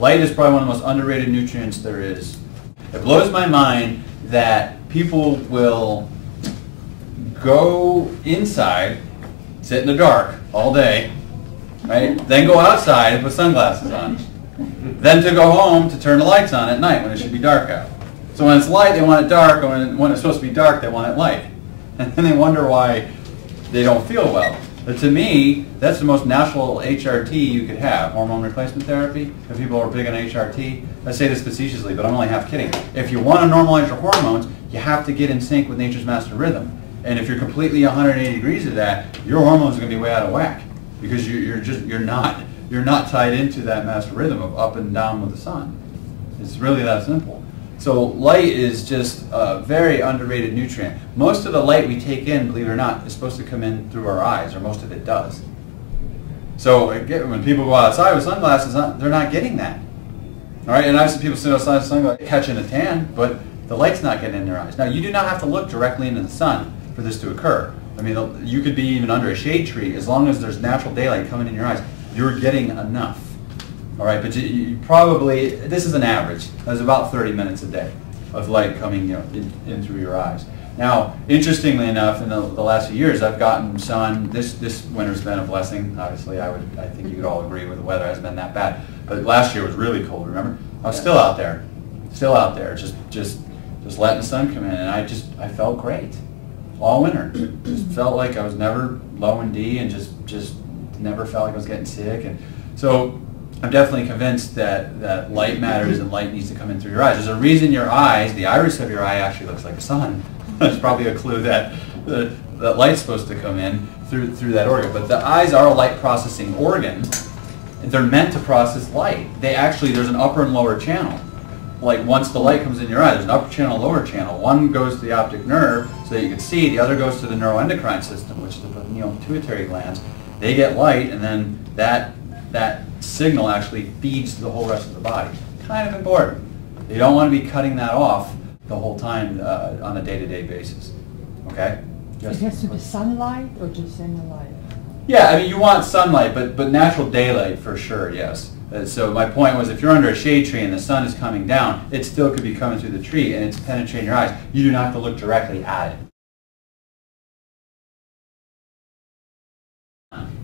Light is probably one of the most underrated nutrients there is. It blows my mind that people will go inside, sit in the dark all day, right? Then go outside and put sunglasses on. Then to go home to turn the lights on at night when it should be dark out. So when it's light, they want it dark, and when it's supposed to be dark, they want it light. And then they wonder why they don't feel well. But to me, that's the most natural HRT you could have, hormone replacement therapy. If people are big on HRT, I say this facetiously, but I'm only half kidding. If you want to normalize your hormones, you have to get in sync with nature's master rhythm. And if you're completely 180 degrees of that, your hormones are going to be way out of whack because you're not tied into that master rhythm of up and down with the sun. It's really that simple. So light is just a very underrated nutrient. Most of the light we take in, believe it or not, is supposed to come in through our eyes, or most of it does. So again, when people go outside with sunglasses on, they're not getting that. All right, and I've seen people sit outside with sunglasses catching a tan, but the light's not getting in their eyes. Now, you do not have to look directly into the sun for this to occur. I mean, you could be even under a shade tree. As long as there's natural daylight coming in your eyes, you're getting enough. All right, but you probably, this is an average. There's about 30 minutes a day of light coming in through your eyes. Now, interestingly enough, in the last few years, I've gotten sun. This winter's been a blessing. Obviously, I think you could all agree with the weather hasn't been that bad. But last year was really cold. Remember, I was still out there, just letting the sun come in, and I felt great all winter. Just felt like I was never low in D, and just never felt like I was getting sick. And so I'm definitely convinced that light matters and light needs to come in through your eyes. There's a reason your eyes, the iris of your eye actually looks like the sun. That's probably a clue that light's supposed to come in through that organ. But the eyes are a light processing organ. They're meant to process light. There's an upper and lower channel. Like once the light comes in your eye, there's an upper channel, lower channel. One goes to the optic nerve so that you can see. The other goes to the neuroendocrine system, which is the pituitary glands. They get light, and then that signal actually feeds the whole rest of the body. Kind of important. You don't want to be cutting that off the whole time on a day-to-day basis. Okay? It has to be sunlight or just any light? Yeah, I mean, you want sunlight, but natural daylight for sure, yes. So my point was, if you're under a shade tree and the sun is coming down, it still could be coming through the tree and it's penetrating your eyes. You do not have to look directly at it.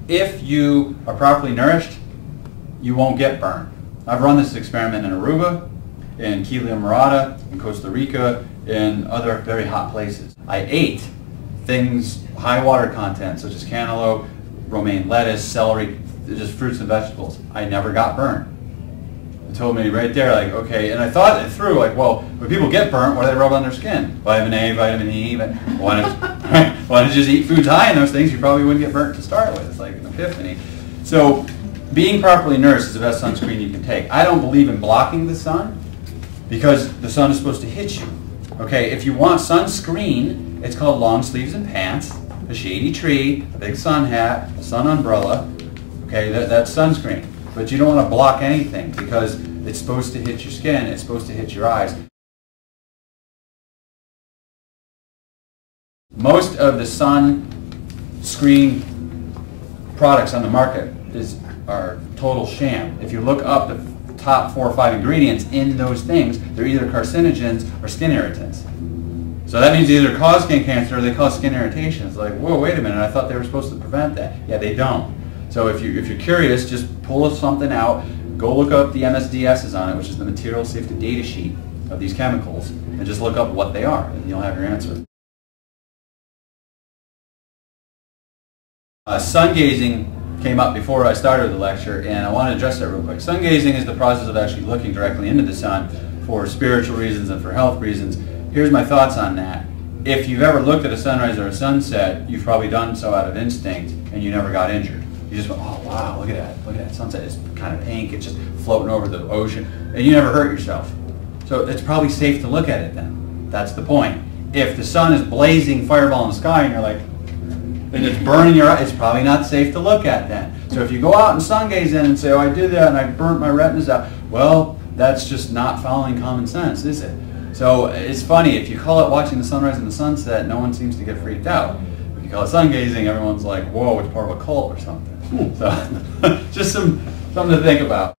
If you are properly nourished, you won't get burned. I've run this experiment in Aruba, in Quilla Morada, in Costa Rica, in other very hot places. I ate things, high water content, such as cantaloupe, romaine lettuce, celery, just fruits and vegetables. I never got burned. It told me right there, like, okay, and I thought it through, like, well, when people get burnt, what do they rub on their skin? Vitamin A, vitamin E, but why don't you just eat foods high in those things? You probably wouldn't get burnt to start with. It's like an epiphany. So being properly nourished is the best sunscreen you can take. I don't believe in blocking the sun because the sun is supposed to hit you. Okay, if you want sunscreen, it's called long sleeves and pants, a shady tree, a big sun hat, a sun umbrella. Okay, that's sunscreen. But you don't want to block anything because it's supposed to hit your skin, it's supposed to hit your eyes. Most of the sunscreen products on the market are total sham. If you look up the top 4 or 5 ingredients in those things, they're either carcinogens or skin irritants. So that means they either cause skin cancer or they cause skin irritation. It's like, whoa, wait a minute, I thought they were supposed to prevent that. Yeah, they don't. So if you're curious, just pull something out, go look up the MSDSs on it, which is the material safety data sheet of these chemicals, and just look up what they are, and you'll have your answer. Sun gazing came up before I started the lecture, and I want to address that real quick. Sun gazing is the process of actually looking directly into the sun for spiritual reasons and for health reasons. Here's my thoughts on that. If you've ever looked at a sunrise or a sunset, you've probably done so out of instinct, and you never got injured. You just went, oh wow, look at that sunset. It's kind of pink, it's just floating over the ocean, and you never hurt yourself. So it's probably safe to look at it then. That's the point. If the sun is blazing fireball in the sky and you're like, and it's burning your eye, it's probably not safe to look at then. So if you go out and sun gaze in and say, oh, I did that and I burnt my retinas out, well, that's just not following common sense, is it? So it's funny, if you call it watching the sunrise and the sunset, no one seems to get freaked out. If you call it sun gazing, everyone's like, whoa, it's part of a cult or something. So just something to think about.